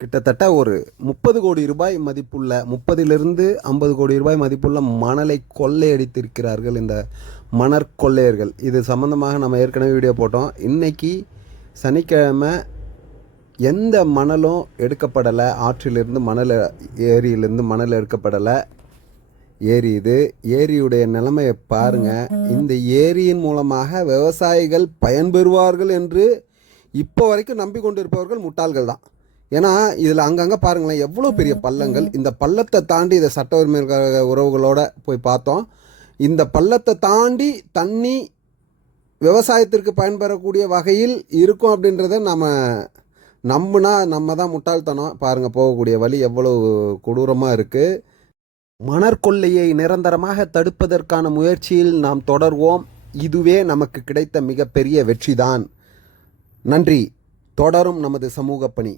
கிட்டத்தட்ட ஒரு 30 கோடி ரூபாய் மதிப்புள்ள 30லிருந்து 50 கோடி ரூபாய் மதிப்புள்ள மணலை கொள்ளையடித்திருக்கிறார்கள் இந்த மணற்கொள்ளையர்கள். இது சம்பந்தமாக நம்ம ஏற்கனவே வீடியோ போட்டோம். இன்னைக்கு சனிக்கிழமை எந்த மணலும் எடுக்கப்படலை. ஆற்றிலிருந்து ஏரியிலிருந்து மணல் எடுக்கப்படலை. ஏரி இது. ஏரியுடைய நிலைமையை பாருங்கள். இந்த ஏரியின் மூலமாக விவசாயிகள் பயன்பெறுவார்கள் என்று இப்போ வரைக்கும் நம்பிக்கொண்டிருப்பவர்கள் முட்டாள்கள் தான். ஏன்னா இதில் அங்கங்கே பாருங்களேன் எவ்வளோ பெரிய பள்ளங்கள். இந்த பள்ளத்தை தாண்டி இதை சட்ட உரிமை உறவுகளோடு போய் பார்த்தோம். இந்த பள்ளத்தை தாண்டி தண்ணி விவசாயத்திற்கு பயன்பெறக்கூடிய வகையில் இருக்கும் அப்படின்றத நம்பினா நம்ம தான் முட்டாள்தனம். பாருங்கள் போகக்கூடிய வழி எவ்வளோ கொடூரமாக இருக்குது. மணற்கொள்ளையை நிரந்தரமாக தடுப்பதற்கான முயற்சியில் நாம் தொடர்வோம். இதுவே நமக்கு கிடைத்த மிகப்பெரிய வெற்றிதான். நன்றி. தொடரும் நமது சமூக பணி.